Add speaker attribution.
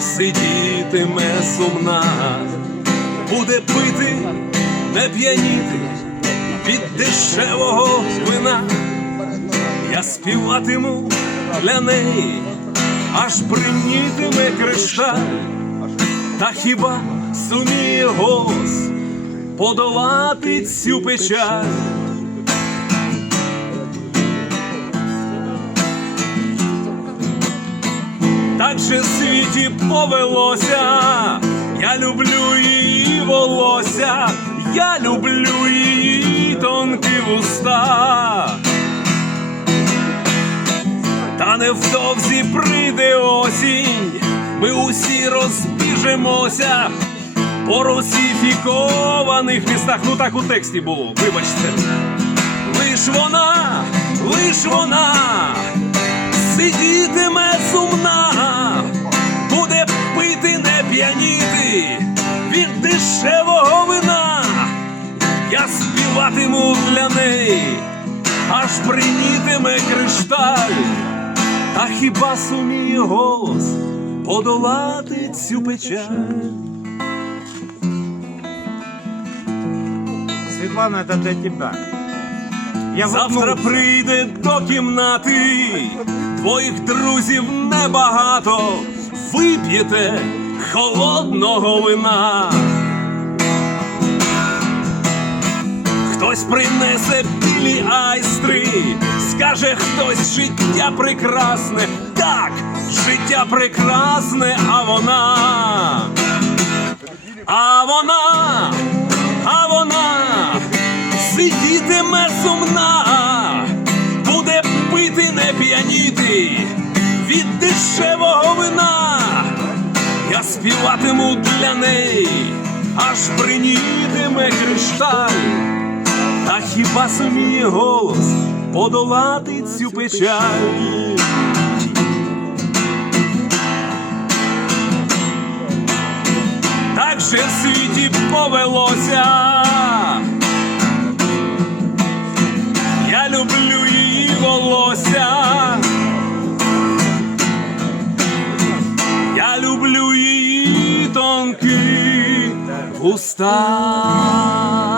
Speaker 1: сидітиме сумна, буде пити, не п'яніти від дешевого вина. Я співатиму для неї, аж бринітиме кришталь, та хіба суміє голос подолати цю печаль? Же світі повелося, я люблю її волосся, я люблю її тонкі вуста. Та невдовзі прийде осінь, ми усі розбіжемося по русифікованих містах. Ну так у тексті було, вибачте. Лиш вона, лиш вона сидітиме дешевого вина. Я співатиму для неї, аж бринітиме кришталь. Та хіба суміє голос подолати цю печаль?
Speaker 2: Светлана, это для тебя. Я
Speaker 1: Завтра прийде до кімнати, твоїх друзів небагато, вип'єте холодного вина. Хтось принесе білі айстри, скаже хтось життя прекрасне, так, життя прекрасне, а вона, а вона, а вона. Сидітиме сумна, буде пити, не п'яніти. Від дешевого вина. Я співатиму для неї, аж бринітиме кришталь. Та хіба суміє голос подолати цю печаль? Так же в світі повелося. Я люблю її волосся. Я люблю її тонкі уста.